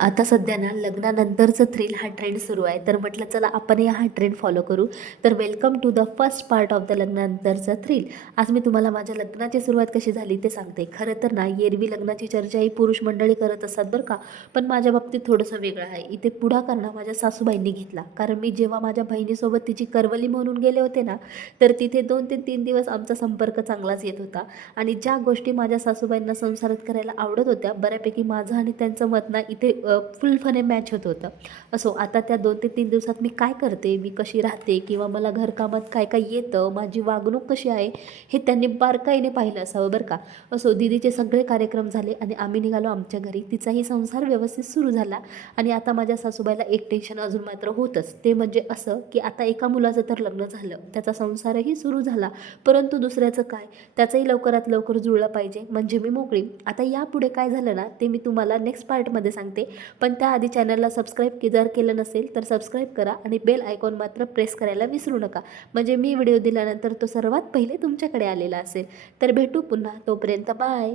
आता सध्या ना लग्नानंतरचं थ्रिल हा ट्रेंड सुरू आहे, तर म्हटलं चला आपणही हा ट्रेंड फॉलो करू. तर welcome to the first part of the लग्नानंतरचं थ्रिल. आज मी तुम्हाला माझ्या लग्नाची सुरुवात कशी झाली ते सांगते. खरं तर ना एरवी लग्नाची चर्चा ही पुरुष मंडळी करत असतात बरं का, पण माझ्या बाबतीत थोडंसं वेगळं आहे. इथे पुढाकार ना माझ्या सासूबाईंनी घेतला, कारण मी जेव्हा माझ्या बहिणीसोबत तिची करवली म्हणून गेले होते ना, तर तिथे 2 ते 3 दिवस आमचा संपर्क चांगलाच येत होता. आणि ज्या गोष्टी माझ्या सासूबाईंना संसारात करायला आवडत होत्या, बऱ्यापैकी माझं आणि त्यांचं मत ना इथे फुलपणे मॅच होत होतं. असो, आता त्या 2 ते 3 दिवसात मी काय करते, मी कशी राहते किंवा मला घरकामात काय काय येतं, माझी वागणूक कशी आहे, हे त्यांनी बारकाईने पाहिलं असावं बरं का. असो, दीदीचे सगळे कार्यक्रम झाले आणि आम्ही निघालो आमच्या घरी. तिचाही संसार व्यवस्थित सुरू झाला. आणि आता माझ्या सासूबाईला एक टेन्शन अजून मात्र होतंच, ते म्हणजे असं की आता एका मुलाचं तर लग्न झालं, त्याचा संसारही सुरू झाला, परंतु दुसऱ्याचं काय, त्याचंही लवकरात लवकर जुळलं पाहिजे, म्हणजे मी मोकळी. आता यापुढे काय झालं ना, ते मी तुम्हाला नेक्स्ट पार्टमध्ये सांगते. पण त्याआधी चॅनलला सबस्क्राईब जर केलं नसेल तर सबस्क्राईब करा आणि बेल आयकॉन मात्र प्रेस करायला विसरू नका, म्हणजे मी व्हिडिओ दिल्यानंतर तो सर्वात पहिले तुमच्याकडे आलेला असेल. तर भेटू पुन्हा, तोपर्यंत बाय.